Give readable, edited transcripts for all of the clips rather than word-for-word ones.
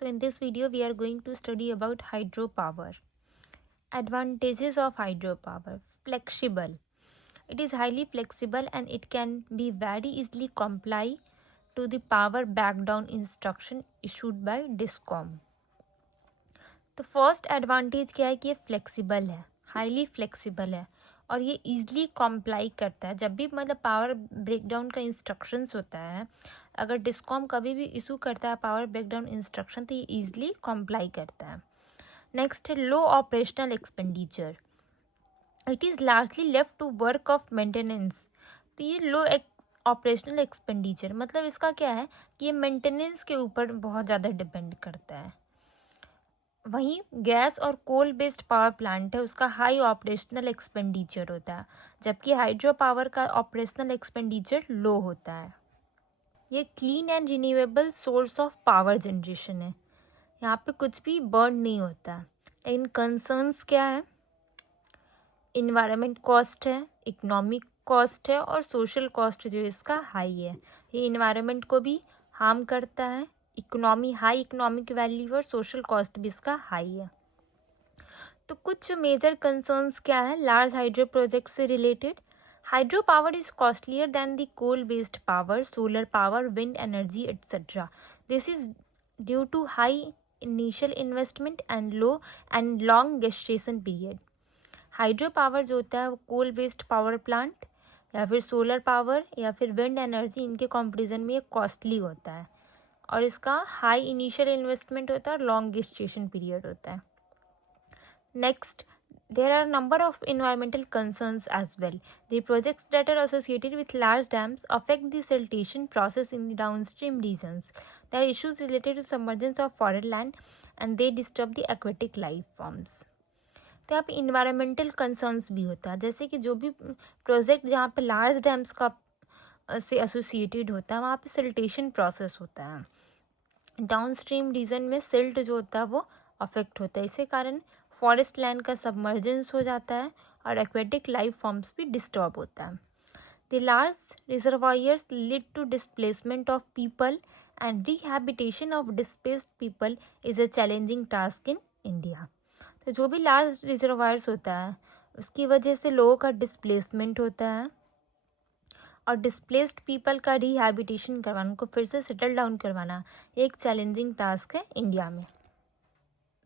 So in this video we are going to study about hydropower. Advantages of hydropower. Flexible. It is highly flexible and it can be very easily comply to the power backdown instruction issued by DISCOM. तो first advantage क्या है कि ये flexible है, highly flexible है और ये easily comply करता है. जब भी मतलब पावर ब्रेकडाउन का इंस्ट्रक्शंस होता है, अगर डिस्कॉम कभी भी इशू करता है पावर ब्रेकडाउन इंस्ट्रक्शन तो ये ईजिली कॉम्प्लाई करता है. नेक्स्ट है low operational expenditure. It is largely left to work of maintenance. तो ये लो ऑपरेशनल एक्सपेंडिचर मतलब इसका क्या है कि ये मेंटेनेंस के ऊपर बहुत ज़्यादा डिपेंड करता है. वहीं गैस और कोल बेस्ड पावर प्लांट है, उसका हाई ऑपरेशनल एक्सपेंडिचर होता है, जबकि हाइड्रो पावर का ऑपरेशनल एक्सपेंडिचर लो होता है. ये clean and renewable source of power generation है, यहाँ पे कुछ भी बर्न नहीं होता. लेकिन कंसर्न्स क्या है, इन्वायरमेंट कॉस्ट है, इकोनॉमिक कॉस्ट है और सोशल कॉस्ट जो इसका हाई है. ये इन्वायरमेंट को भी हार्म करता है, हाई इकोनॉमिक वैल्यू और सोशल कॉस्ट भी इसका हाई है. तो कुछ मेजर कंसर्न्स क्या है लार्ज हाइड्रो प्रोजेक्ट से related. Hydro power is costlier than the coal based power, solar power, wind energy etcetera. This is due to high initial investment and low and long gestation period. Hydro power जो होता है वो कोल based power plant या फिर solar power या फिर wind energy, इनके comparison में ये कॉस्टली होता है और इसका हाई इनिशियल इन्वेस्टमेंट होता है और लॉन्ग गेस्टेशन पीरियड होता है. Next, there are a number of environmental concerns as well. The projects that are associated with large dams affect the siltation process in the downstream regions. There are issues related to submergence of foreign land and they disturb the aquatic life forms. तो यहाँ पे environmental concerns भी होता है, जैसे कि जो भी प्रोजेक्ट जहाँ पे लार्ज डैम्स का से एसोसिएटेड होता है वहाँ पे सिल्टेशन प्रोसेस होता है. डाउन स्ट्रीम रीजन में सिल्ट जो होता है वो अफेक्ट होता है, इसी कारण फॉरेस्ट लैंड का सबमर्जेंस हो जाता है और एक्वेटिक लाइफ फॉर्म्स भी डिस्टर्ब होता है. The large reservoirs lead to displacement of people and rehabilitation of displaced people is a challenging task in India. तो जो भी लार्ज रिजर्वायर्स होता है उसकी वजह से लोगों का डिस्प्लेसमेंट होता है और डिस्प्लेस्ड पीपल का रिहैबिटेशन करवाना, उनको फिर से सेटल डाउन करवाना एक चैलेंजिंग टास्क है इंडिया में.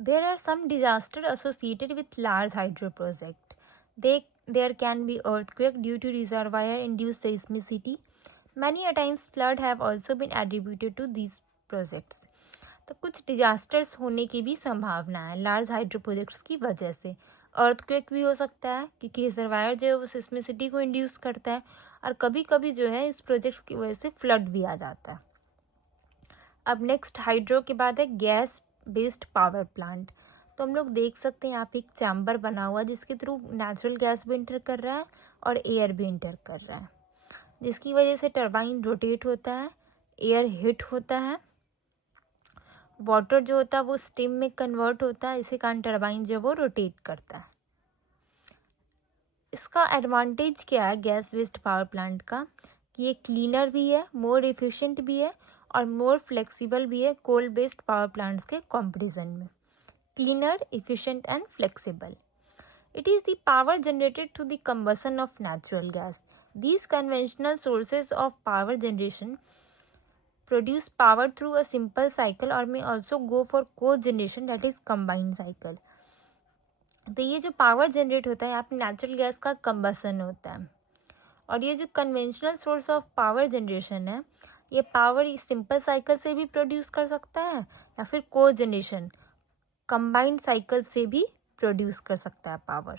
There are some disasters associated with large hydro project. There can be earthquake due to reservoir-induced seismicity. Many a times flood have also been attributed to these projects. तो कुछ disasters होने की भी संभावना है large hydro projects की वजह से. अर्थक्वेक भी हो सकता है क्योंकि रिजर्वायर जो है वो सिस्मिसिटी को इंड्यूस करता है और कभी कभी जो है इस प्रोजेक्ट्स की वजह से फ्लड भी आ जाता है. अब नेक्स्ट हाइड्रो के बाद है गैस बेस्ड पावर प्लांट. तो हम लोग देख सकते हैं यहाँ पे एक चैम्बर बना हुआ है जिसके थ्रू नेचुरल गैस भी इंटर कर रहा है और एयर भी इंटर कर रहा है, जिसकी वजह से टरबाइन रोटेट होता है, एयर हीट होता है, वाटर जो होता है वो स्टीम में कन्वर्ट होता है, इसी कारण टरबाइन जो वो रोटेट करता है. इसका एडवांटेज क्या है गैस बेस्ड पावर प्लांट का कि ये क्लीनर भी है, मोर एफिशिएंट भी है और मोर फ्लेक्सिबल भी है कोल बेस्ड पावर प्लांट्स के कंपैरिजन में. Cleaner, efficient and flexible. It is the power generated through the combustion of natural gas. These conventional sources of power generation produce power through a simple cycle or may also go for cogeneration, that is combined cycle. तो ये जो power generate होता है यहाँ पे natural gas का combustion होता है और ये जो conventional source of power generation है ये पावर सिंपल साइकिल से भी प्रोड्यूस कर सकता है या फिर कोजेनरेशन कंबाइंड साइकिल से भी प्रोड्यूस कर सकता है power.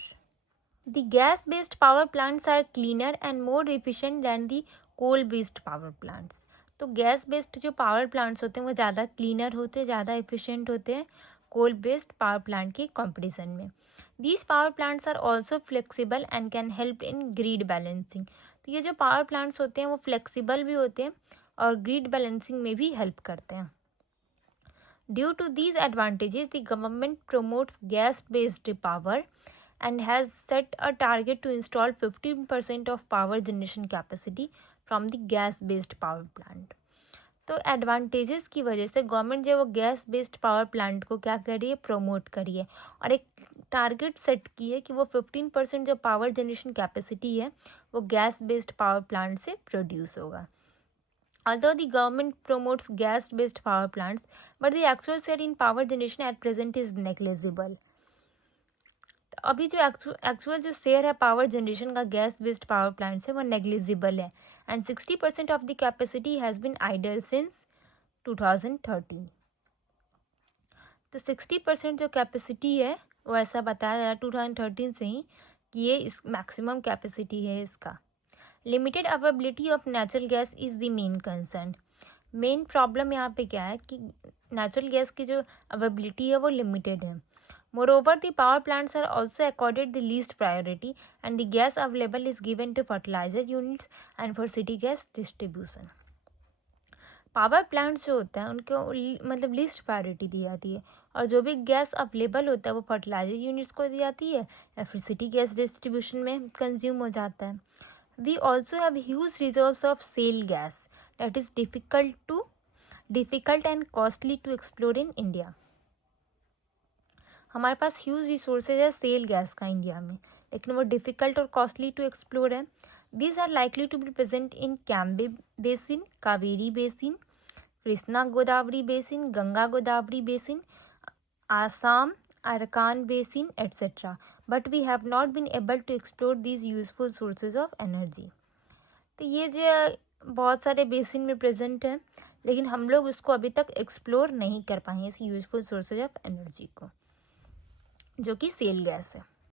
The gas based power plants are cleaner and more efficient than the coal based power plants. तो गैस बेस्ड जो पावर प्लांट्स होते हैं वो ज़्यादा क्लीनर होते हैं, ज़्यादा एफिशिएंट होते हैं कोल बेस्ड पावर प्लांट के कंपैरिजन में. These power plants are also flexible and can help in grid balancing. तो ये जो पावर प्लांट्स होते हैं वो फ्लेक्सिबल भी होते हैं और ग्रिड बैलेंसिंग में भी हेल्प करते हैं. Due to these advantages, the government promotes gas-based power and has set a target to install 15% of power generation capacity from the gas-based power plant. तो एडवांटेजेस की वजह से गवर्नमेंट जो वो गैस बेस्ड पावर प्लांट को क्या कर रही है, प्रमोट करी है और एक टारगेट सेट की है कि वो 15% जो पावर जनरेशन कैपेसिटी है वो गैस बेस्ड पावर प्लांट से प्रोड्यूस होगा. Although the government promotes gas-based power plants, but the actual share in power generation at present is negligible. अभी जो एक्चुअल जो शेयर है पावर जनरेशन का गैस बेस्ड पावर प्लांट से वो negligible है and 60% of the capacity has been idle since 2013. तो 60% जो कैपेसिटी है वो ऐसा बताया जा रहा है 2013 से ही कि ये इस मैक्सिमम कैपेसिटी है इसका. Limited availability of natural gas is the main concern. Main problem यहाँ पे क्या है कि नेचुरल गैस की जो अवेलेबिलिटी है वो लिमिटेड है. Moreover the power plants are also accorded the least priority and the gas available is given to fertiliser units and for city gas distribution. Power plants जो होता है उनको मतलब लीस्ट प्रायोरिटी दी जाती है और जो भी गैस अवेलेबल होता है वो फर्टिलाइजर यूनिट्स को दी जाती है या फिर सिटी गैस डिस्ट्रीब्यूशन में कंज्यूम हो जाता है. We also have huge reserves of shale gas that is difficult and costly to explore in India. हमारे पास ह्यूज रिसोर्सेज है सेल गैस का इंडिया में, लेकिन वो डिफ़िकल्ट और कॉस्टली टू एक्सप्लोर है. These are likely to be present in Cambay basin, Kaveri basin, Krishna Godavari basin, Ganga Godavari basin, Assam, Arakan Basin, etc. But we have not been able to explore these useful sources of energy. तो ये जो बहुत सारे basin में present है लेकिन हम लोग उसको अभी तक एक्सप्लोर नहीं कर पाए इस यूजफुल सोर्सेज ऑफ एनर्जी को जो कि सेल गैस है.